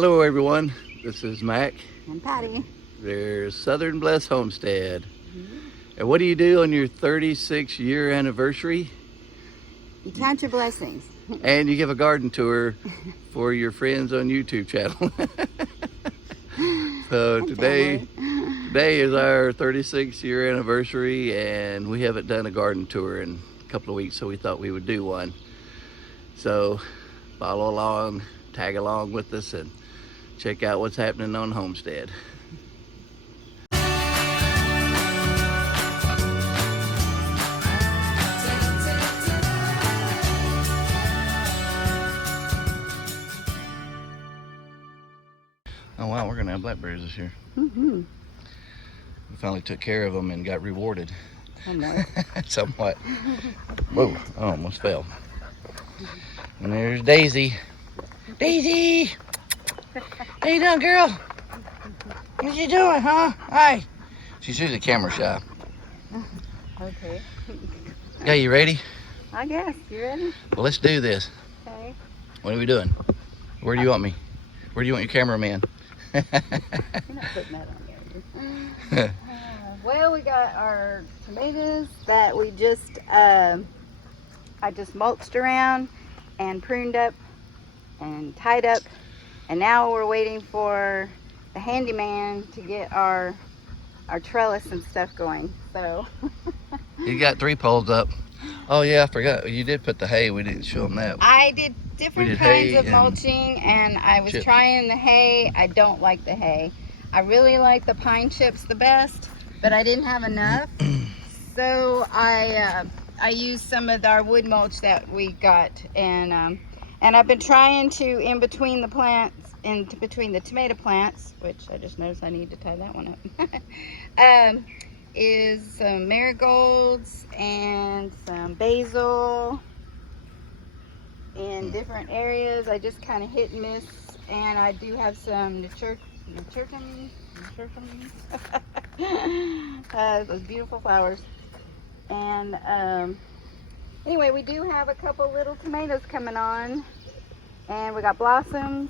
Hello everyone, this is Mac. And Patti. There's Southern Bless Homestead. And what do you do on your 36-year anniversary? You count your blessings. And you give a garden tour for your friends on YouTube channel. So today is our 36-year anniversary, and we haven't done a garden tour in a couple of weeks, so we thought we would do one. So follow along, tag along with us, and check out what's happening on Homestead. Oh wow, we're gonna have blackberries this year. We finally took care of them and got rewarded. I know. Somewhat. Whoa, I almost fell. And there's Daisy. Daisy! How you doing, girl? What you doing, huh? Hi. She's usually camera shy. Okay. Yeah, you ready? I guess. You ready? Well, let's do this. Okay. What are we doing? Where do you want me? Where do you want your cameraman? You're not putting that on there. Well, we got our tomatoes that we just, I just mulched around and pruned up and tied up. And now we're waiting for the handyman to get our trellis and stuff going. So. You got 3 poles up. Oh yeah, I forgot. You did put the hay. We didn't show them that. I did different kinds of mulching, and I was chips. trying the hay. I don't like the hay. I really like the pine chips the best, but I didn't have enough. So I used some of our wood mulch that we got, and I've been trying to, in between the plants, in between the tomato plants, which I just noticed I need to tie that one up, is some marigolds and some basil in different areas. I just kind of hit and miss, and I do have some nasturtiums, those beautiful flowers. And anyway, we do have a couple little tomatoes coming on, and we got blossoms.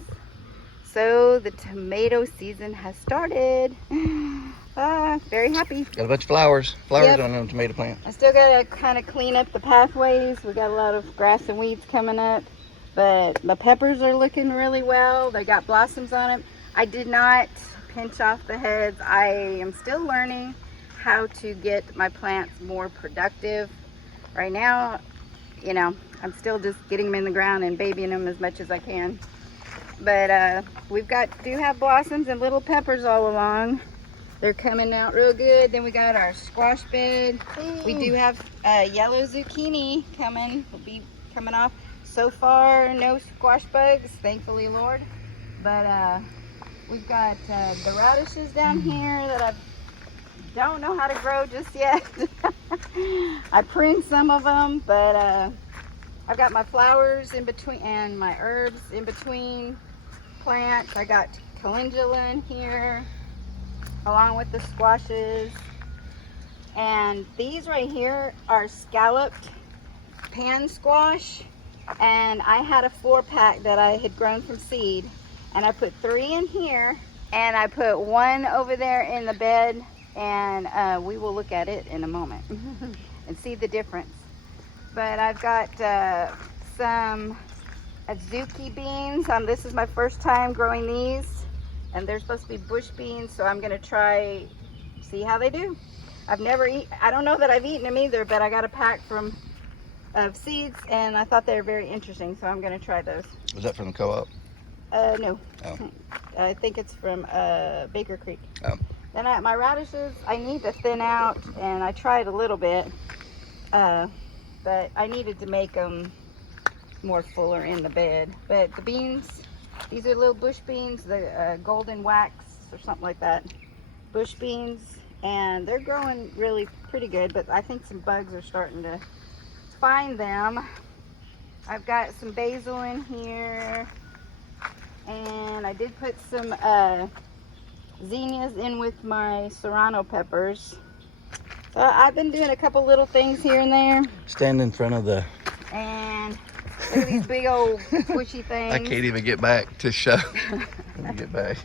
So the tomato season has started. Very happy. Got a bunch of flowers Yep. on the tomato plant. I still gotta kind of clean up the pathways. We got a lot of grass and weeds coming up, but the peppers are looking really well. They got blossoms on them. I did not pinch off the heads. I am still learning how to get my plants more productive. Right now, you know, I'm still just getting them in the ground and babying them as much as I can. But do have blossoms and little peppers all along. They're coming out real good. Then we got our squash bed. We do have yellow zucchini will be coming off. So far, no squash bugs, thankfully, Lord. But we've got the radishes down here that I don't know how to grow just yet. I pruned some of them, but I've got my flowers in between and my herbs in between plants. I got calendula in here, along with the squashes. And these right here are scalloped pan squash, and I had a 4-pack that I had grown from seed, and I put 3 in here, and I put 1 over there in the bed, and we will look at it in a moment and see the difference. But I've got some azuki beans. This is my first time growing these, and they're supposed to be bush beans, so I'm gonna try, see how they do. I don't know that I've eaten them either, but I got a pack of seeds, and I thought they were very interesting, so I'm gonna try those. Was that from the co-op? No. Oh. I think it's from Baker Creek. Oh. Then my radishes, I need to thin out, and I tried a little bit, but I needed to make them more fuller in the bed. But the beans, these are little bush beans, the golden wax or something like that. Bush beans, and they're growing really pretty good, but I think some bugs are starting to find them. I've got some basil in here, and I did put some zinnias in with my serrano peppers. So I've been doing a couple little things here and there. Stand in front of the... And Look at these big old bushy things. I can't even get back to show. Let me get back.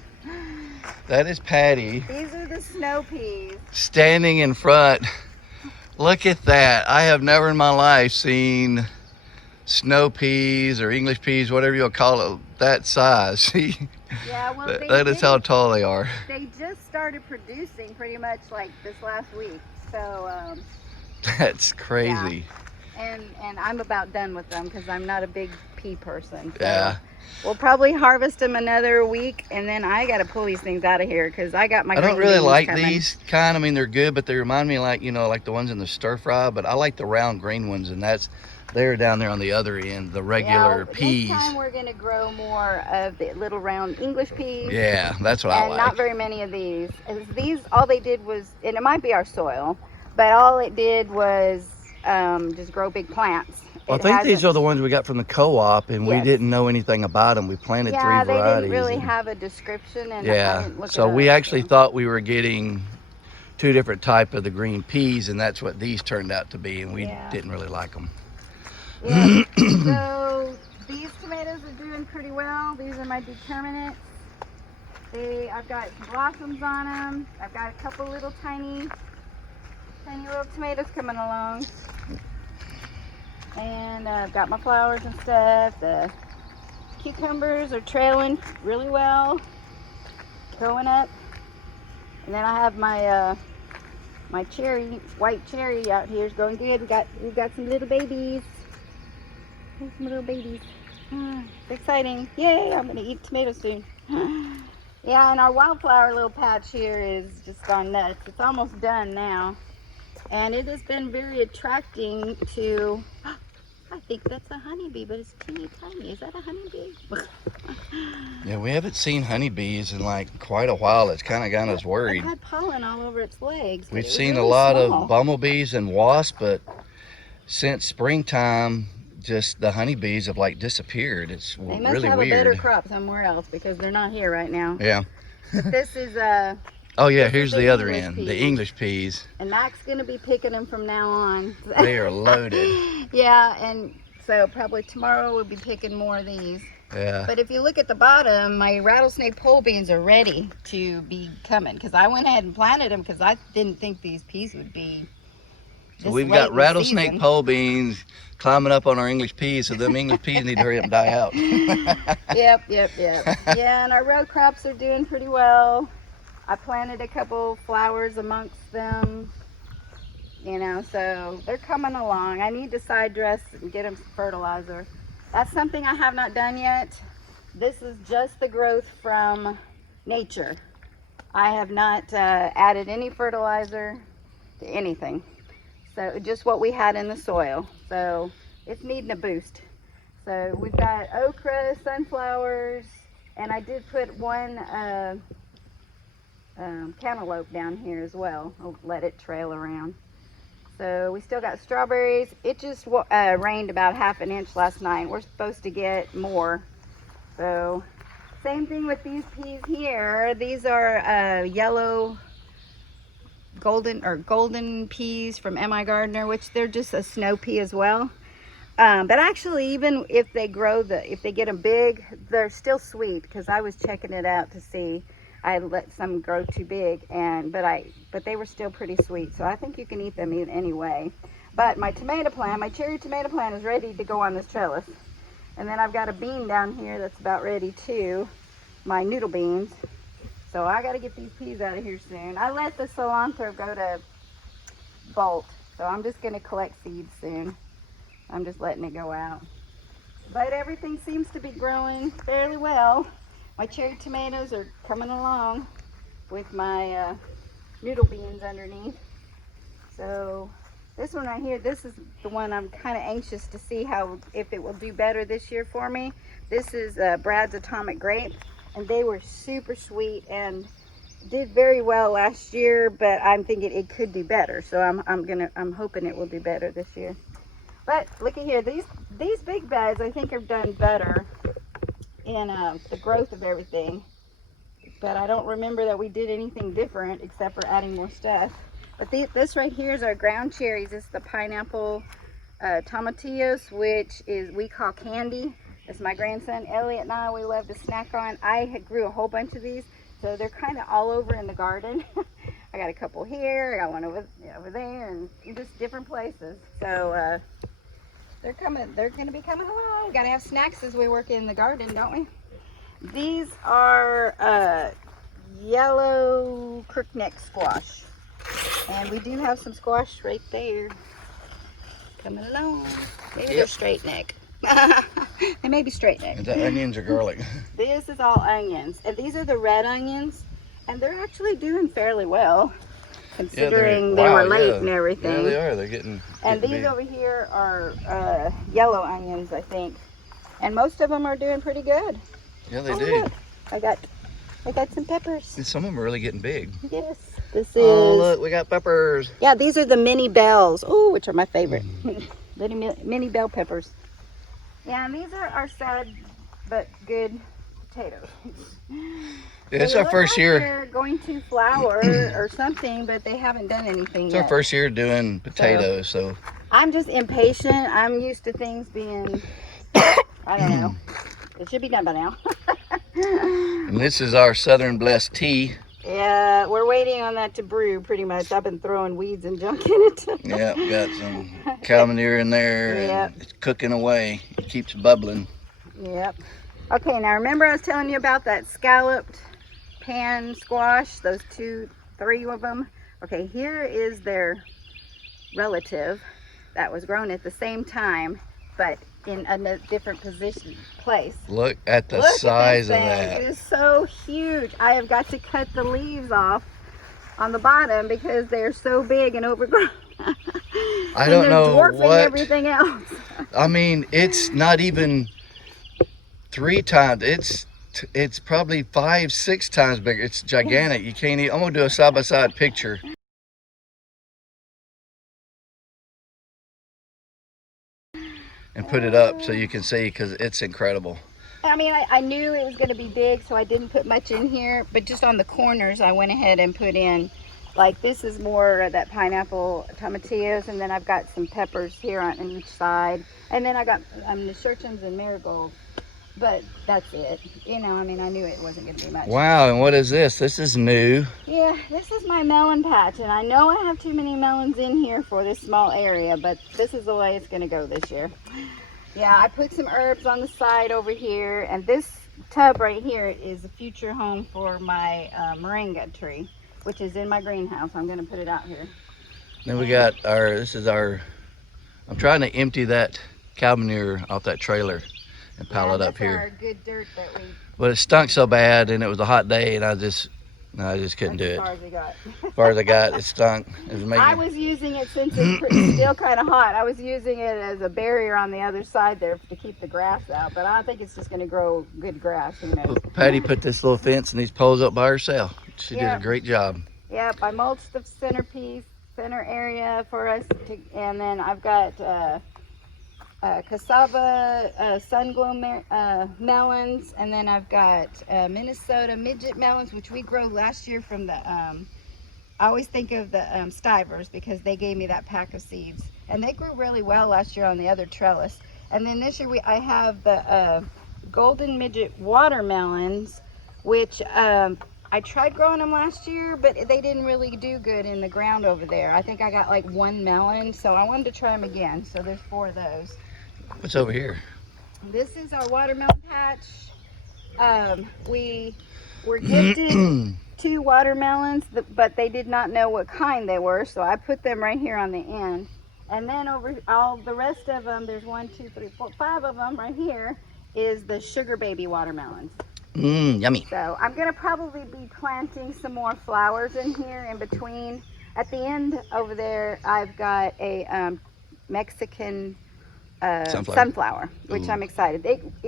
That is Patti. These are the snow peas. Standing in front. Look at that. I have never in my life seen snow peas or English peas, whatever you'll call it, that size. See? Yeah, well, that is how tall they are. They just started producing pretty much like this last week. So, that's crazy. Yeah. And I'm about done with them because I'm not a big pea person. So yeah. We'll probably harvest them another week, and then I got to pull these things out of here because I got my. I don't really like coming. These kind. I mean, they're good, but they remind me like, you know, like the ones in the stir fry. But I like the round green ones, and they're down there on the other end, the regular peas. This time we're gonna grow more of the little round English peas. Yeah, that's what I like. And not very many of these. These, all they did was, and it might be our soil, but all it did was just grow big plants. Well, I think these are the ones we got from the co-op, and we didn't know anything about them. We planted 3 varieties. Yeah, they didn't really have a description. And yeah, so we actually thought we were getting 2 different types of the green peas, and that's what these turned out to be, and we didn't really like them. Yeah. So these tomatoes are doing pretty well. These are my determinants. I've got blossoms on them. I've got a couple little tiny little tomatoes coming along. And I've got my flowers and stuff. The cucumbers are trailing really well, going up. And then I have my my white cherry out here is going good. We've got some little babies. Here's some little babies. It's exciting. Yay, I'm gonna eat tomatoes soon. Yeah, and our wildflower little patch here is just gone nuts. It's almost done now. And it has been very attracting to, I think that's a honeybee, but it's teeny tiny. Is that a honeybee? Yeah, we haven't seen honeybees in like quite a while. It's kind of got us worried. It had pollen all over its legs. We've seen a lot of bumblebees and wasps, but since springtime, just the honeybees have like disappeared. It's really weird. They must have a better crop somewhere else because they're not here right now. Yeah. But this is oh yeah, here's the other end, the English peas. And Mac's gonna be picking them from now on. They are loaded. Yeah, and so probably tomorrow we'll be picking more of these. Yeah. But if you look at the bottom, my rattlesnake pole beans are ready to be coming because I went ahead and planted them because I didn't think these peas would be. So we've got rattlesnake pole beans climbing up on our English peas, so them English peas need to hurry up and die out. Yep. Yeah, and our row crops are doing pretty well. I planted a couple flowers amongst them, you know, so they're coming along. I need to side dress and get them some fertilizer. That's something I have not done yet. This is just the growth from nature. I have not added any fertilizer to anything. So just what we had in the soil. So it's needing a boost. So we've got okra, sunflowers, and I did put one cantaloupe down here as well. I'll let it trail around. So we still got strawberries. It just rained about ½ an inch last night. We're supposed to get more. So same thing with these peas here. These are yellow golden peas from M.I. Gardner, which they're just a snow pea as well. But actually, even if they if they get them big, they're still sweet because I was checking it out to see. I let some grow too big, but they were still pretty sweet. So I think you can eat them anyway. But my tomato plant, my cherry tomato plant, is ready to go on this trellis. And then I've got a bean down here that's about ready too, my noodle beans. So I got to get these peas out of here soon. I let the cilantro go to bolt, so I'm just going to collect seeds soon. I'm just letting it go out. But everything seems to be growing fairly well. My cherry tomatoes are coming along with my noodle beans underneath. So this one right here, this is the one I'm kind of anxious to see if it will do better this year for me. This is Brad's Atomic Grape, and they were super sweet and did very well last year, but I'm thinking it could do better. So I'm hoping it will do better this year. But look at here, these big beds I think have done better in the growth of everything. But I don't remember that we did anything different except for adding more stuff. But this right here is our ground cherries. It's the pineapple tomatillos, which we call candy. It's my grandson Elliot and we love to snack on. Grew a whole bunch of these, so they're kind of all over in the garden. I got a couple here, I got one over there, and just different places. So they're going to be coming along. Got to have snacks as we work in the garden, don't we? These are yellow crookneck squash, and we do have some squash right there coming along. Maybe they're straight neck. They may be straight neck. Is that onions or garlic? This is all onions, and these are the red onions, and they're actually doing fairly well considering they were late and everything. Yeah, they are. They're getting and these big. over here are yellow onions, I think, and most of them are doing pretty good. Yeah, they do. Look, I got some peppers. Some of them are really getting big. Yes, this is. Oh, look, we got peppers. Yeah, these are the mini bells. Oh, which are my favorite. Little mini bell peppers. Yeah, and these are sad but good potatoes. Yeah, it's our first year. They're going to flower or something, but they haven't done anything It's yet. our first year doing potatoes, so. I'm just impatient. I'm used to things being, I don't know. It should be done by now. And this is our Southern Blessed tea. Yeah, we're waiting on that to brew pretty much. I've been throwing weeds and junk in it. Yeah, got some calomere in there. Yep. And it's cooking away. It keeps bubbling. Yep. Okay, now remember I was telling you about that scalloped pan squash, those 3 of them? Okay, here is their relative that was grown at the same time, but in a different place. Look at the Look size at of this thing. that. It is so huge. I have got to cut the leaves off on the bottom because they're so big and overgrown. I don't know dwarfing what. everything else. I mean, it's not even 3 times. It's probably 5, 6 times bigger. It's gigantic. You can't even. I'm gonna do a side-by-side picture. And put it up so you can see, because it's incredible. I mean, I knew it was going to be big, so I didn't put much in here. But just on the corners, I went ahead and put in, like, this is more of that pineapple tomatillos, and then I've got some peppers here on each side. And then I got nasturtiums and marigolds. But that's it. You know, I mean, I knew it wasn't going to be much. Wow, and what is this? This is new. Yeah, this is my melon patch, and I know I have too many melons in here for this small area, but this is the way it's going to go this year. Yeah, I put some herbs on the side over here, and this tub right here is a future home for my moringa tree, which is in my greenhouse. I'm going to put it out here. Then we got I'm trying to empty that cow manure off that trailer and pile it up here. Our good dirt that we. But it stunk so bad, and it was a hot day, and I just couldn't do it. As far as we got. As far as I got, it stunk. It was amazing. I was using it since it's still kind of hot. I was using it as a barrier on the other side there to keep the grass out, but I don't think it's just going to grow good grass. Who knows? Patti put this little fence and these poles up by herself. She did a great job. Yep, I mulched the center area for us, and then I've got cassava sun-glow melons, and then I've got Minnesota midget melons, which we grew last year from the I always think of the Stivers because they gave me that pack of seeds, and they grew really well last year on the other trellis. And then this year I have the golden midget watermelons, which I tried growing them last year, but they didn't really do good in the ground over there. I think I got like 1 melon, so I wanted to try them again. So there's 4 of those. What's over here? This is our watermelon patch. We were gifted 2 watermelons, but they did not know what kind they were, so I put them right here on the end. And then over all the rest of them, there's 1, 2, 3, 4, 5 of them right here, is the sugar baby watermelons. Yummy. So I'm going to probably be planting some more flowers in here in between. At the end over there, I've got a Mexican sunflower, which I'm excited.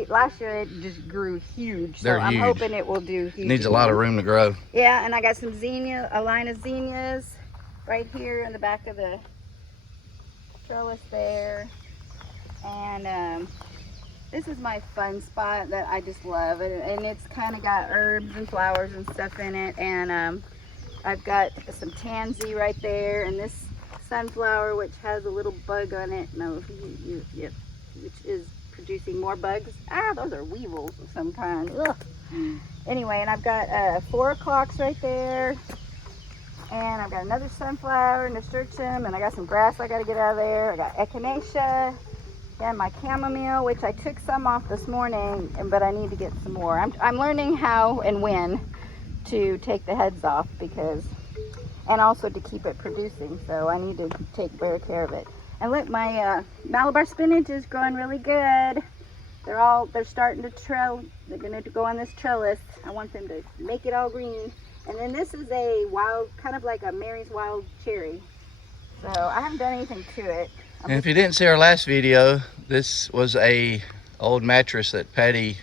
Last year it just grew huge, so I'm hoping it will do huge. Needs a lot of room to grow. Yeah, and I got some a line of zinnias right here in the back of the trellis there. And this is my fun spot that I just love, and it's kind of got herbs and flowers and stuff in it. And I've got some tansy right there, and this sunflower, which has a little bug on it. No, yep, which is producing more bugs. Ah, those are weevils of some kind. Ugh. Anyway, and I've got 4 o'clocks right there. And I've got another sunflower, nasturtium, and I got some grass I got to get out of there. I got echinacea and my chamomile, which I took some off this morning, but I need to get some more. I'm learning how and when to take the heads off, and also to keep it producing. So I need to take better care of it. And look, my Malabar spinach is growing really good. They're starting to they're going to go on this trellis. I want them to make it all green. And then this is a wild, kind of like a Mary's wild cherry. So I haven't done anything to it. And if you didn't see our last video, this was a old mattress that Patti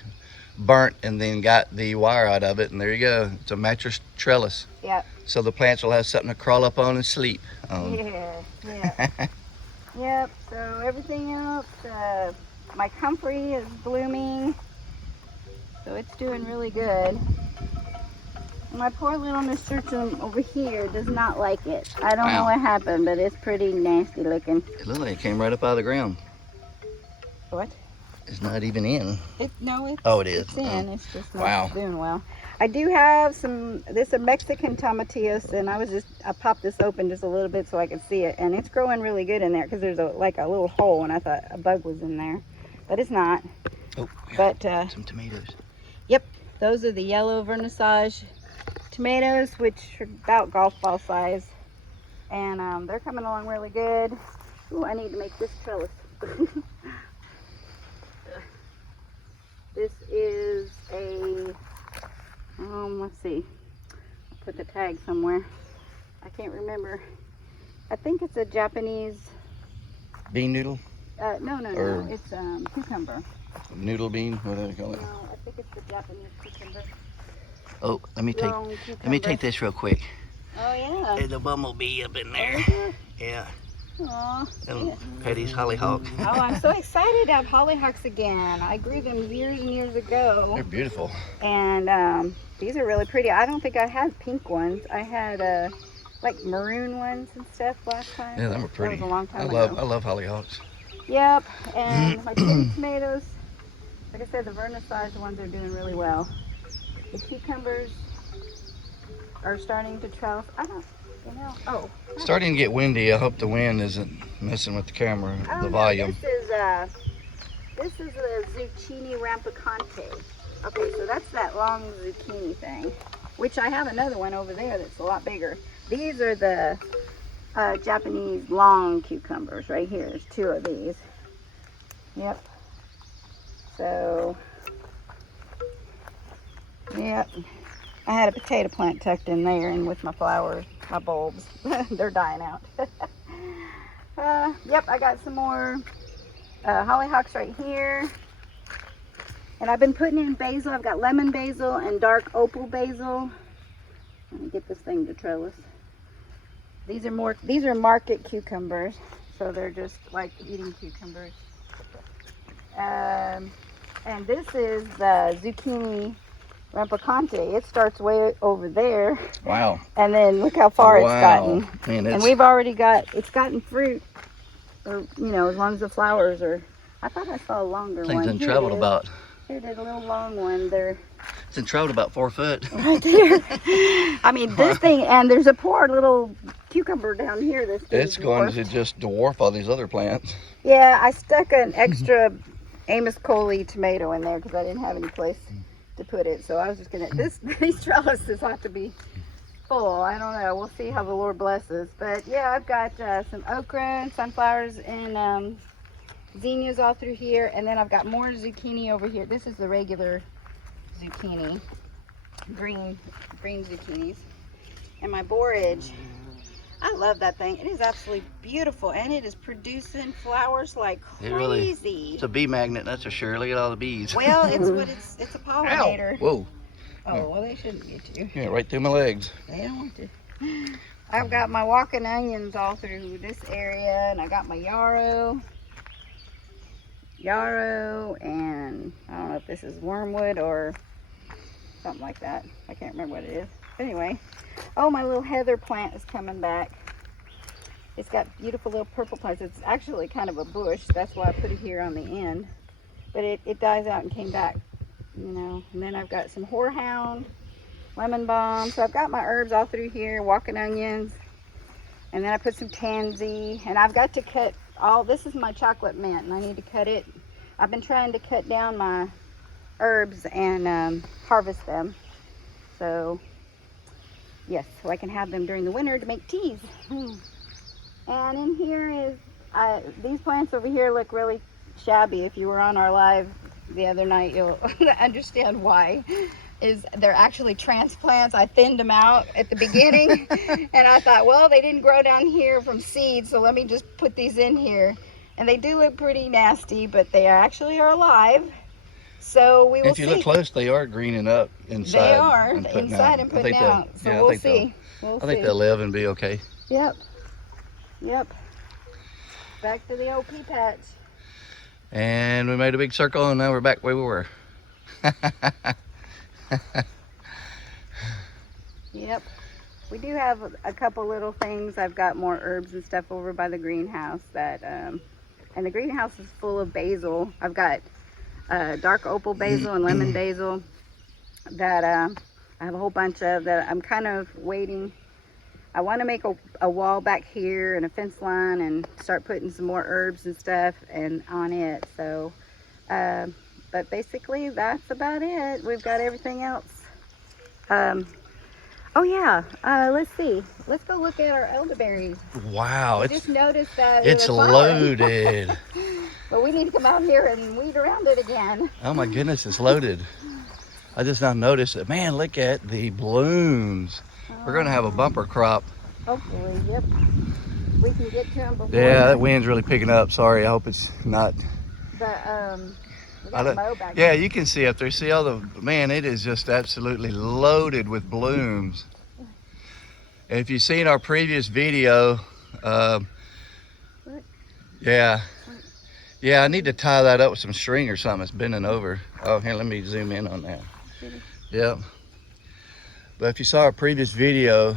burnt and then got the wire out of it. And there you go. It's a mattress trellis. Yep. So the plants will have something to crawl up on and sleep on. Yeah. Yep. So everything else, my comfrey is blooming. So it's doing really good. My poor little nasturtium over here does not like it. I don't know what happened, but it's pretty nasty looking. It looked like it came right up out of the ground. What? It's not even in. No, it's, oh, it is. It's in. It's just not doing well. I do have this is a Mexican tomatillos, and I popped this open just a little bit so I could see it, and it's growing really good in there because there's like a little hole, and I thought a bug was in there, but it's not. Oh, but some tomatoes. Yep, those are the yellow vernissage tomatoes, which are about golf ball size, and they're coming along really good. Ooh, I need to make this trellis. This is a, let's see, I'll put the tag somewhere. I can't remember. I think it's a Japanese bean noodle. No, it's cucumber. Noodle bean, whatever you call it. No, I think it's the Japanese cucumber. Oh, let me take this real quick. Oh yeah. There's a bumblebee up in there. Yeah. Aw. And Patty's hollyhock. Oh, I'm so excited to have hollyhocks again. I grew them years and years ago. They're beautiful. And these are really pretty. I don't think I had pink ones. I had like maroon ones and stuff last time. Yeah, them are pretty. That was a long time ago. I love hollyhocks. Yep, and my cherry tomatoes, like I said, the vernissage ones are doing really well. The cucumbers are starting to trellis. Starting to get windy. I hope the wind isn't messing with the camera, the volume. This is a zucchini rampicante. Okay, so that's that long zucchini thing, which I have another one over there that's a lot bigger. These are the Japanese long cucumbers right here. There's 2 of these. Yep. So, yep. I had a potato plant tucked in there, and with my flowers, my bulbs, they're dying out. Yep, I got some more hollyhocks right here. And I've been putting in basil. I've got lemon basil and dark opal basil. Let me get this thing to trellis. These are market cucumbers, so they're just like eating cucumbers. And this is the zucchini rampicante. It starts way over there. Wow. And then look how far it's gotten. Man, and we've already it's gotten fruit, or as long as the flowers are. I thought I saw a longer one. Things traveled about. Here, there's a little long one there. It's traveled about 4 foot. Right there. I mean, this thing, and there's a poor little cucumber down here that's it's going to just dwarf all these other plants. Yeah, I stuck an extra Amos Coley tomato in there because I didn't have any place to put it. So I was just gonna, these trellises have to be full. I don't know. We'll see how the Lord blesses. But yeah, I've got some okra and sunflowers and zinnias all through here, and then I've got more zucchini over here. This is the regular zucchini, green zucchinis, and my borage. I love that thing. It is absolutely beautiful, and it is producing flowers like crazy. It's a bee magnet, that's for sure. Look at all the bees. Well, it's a pollinator. Ow. Whoa. Oh, well, they shouldn't get you. Yeah, right through my legs. They don't want to. I've got my walking onions all through this area, and I got my yarrow, and I don't know if this is wormwood or something like that. I can't remember what it is. Anyway, oh, my little heather plant is coming back. It's got beautiful little purple plants. It's actually kind of a bush. That's why I put it here on the end. But it dies out and came back, you know. And then I've got some horehound, lemon balm. So I've got my herbs all through here, walking onions. And then I put some tansy. And I've got to cut all, this is my chocolate mint, and I need to cut it. I've been trying to cut down my herbs and harvest them. So, yes, so I can have them during the winter to make teas. And in here is, these plants over here look really shabby. If you were on our live the other night, you'll understand why. They're actually transplants. I thinned them out at the beginning and I thought, well, they didn't grow down here from seeds, so let me just put these in here. And they do look pretty nasty, but they actually are alive. So we will see. If you look close, they are greening up inside. They are inside and putting out. So we'll see. I think they'll live and be okay. Yep. Yep. Back to the OP patch. And we made a big circle and now we're back where we were. Yep. We do have a couple little things. I've got more herbs and stuff over by the greenhouse that, and the greenhouse is full of basil. I've got dark opal basil and lemon basil that I have a whole bunch of that I'm kind of waiting. I want to make a wall back here and a fence line and start putting some more herbs and stuff and on it. So, but basically that's about it. We've got everything else. Oh yeah, let's see. Let's go look at our elderberries. Wow, I just noticed that it's loaded. But we need to come out here and weed around it again. Oh my goodness, it's loaded. I just now noticed it. Man, look at the blooms. We're gonna have a bumper crop. Hopefully, yep. We can get to them before. Yeah, that wind's really picking up. Sorry, I hope it's not. But we got a mow back yeah, there. you can see up there. See all the, man, it is just absolutely loaded with blooms. If you've seen our previous video, yeah, I need to tie that up with some string or something. It's bending over. Oh, here, let me zoom in on that. Yep. But if you saw our previous video,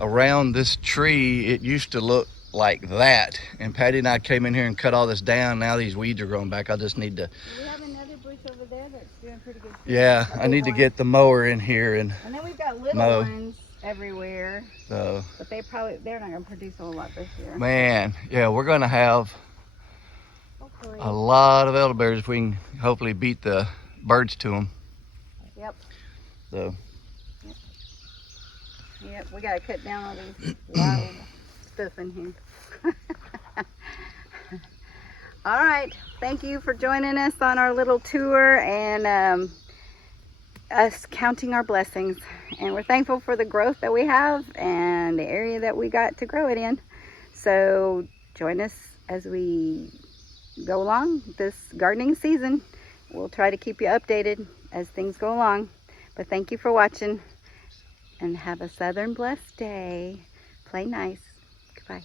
around this tree, it used to look like that. And Patty and I came in here and cut all this down. Now these weeds are growing back. I just need to. We have another bush over there that's doing pretty good. Yeah, I need to get the mower in here and then we've got little mow. ones everywhere. So. But they're not gonna produce a whole lot this year. Man, yeah, we're gonna have Hopefully. a lot of elderberries if we can hopefully beat the birds to them. Yep. So. Yep, we gotta cut down all these wild stuff in here. All right, thank you for joining us on our little tour and us counting our blessings. And we're thankful for the growth that we have and the area that we got to grow it in. So join us as we go along this gardening season. We'll try to keep you updated as things go along. But thank you for watching. And have a southern blessed day. Play nice. Goodbye.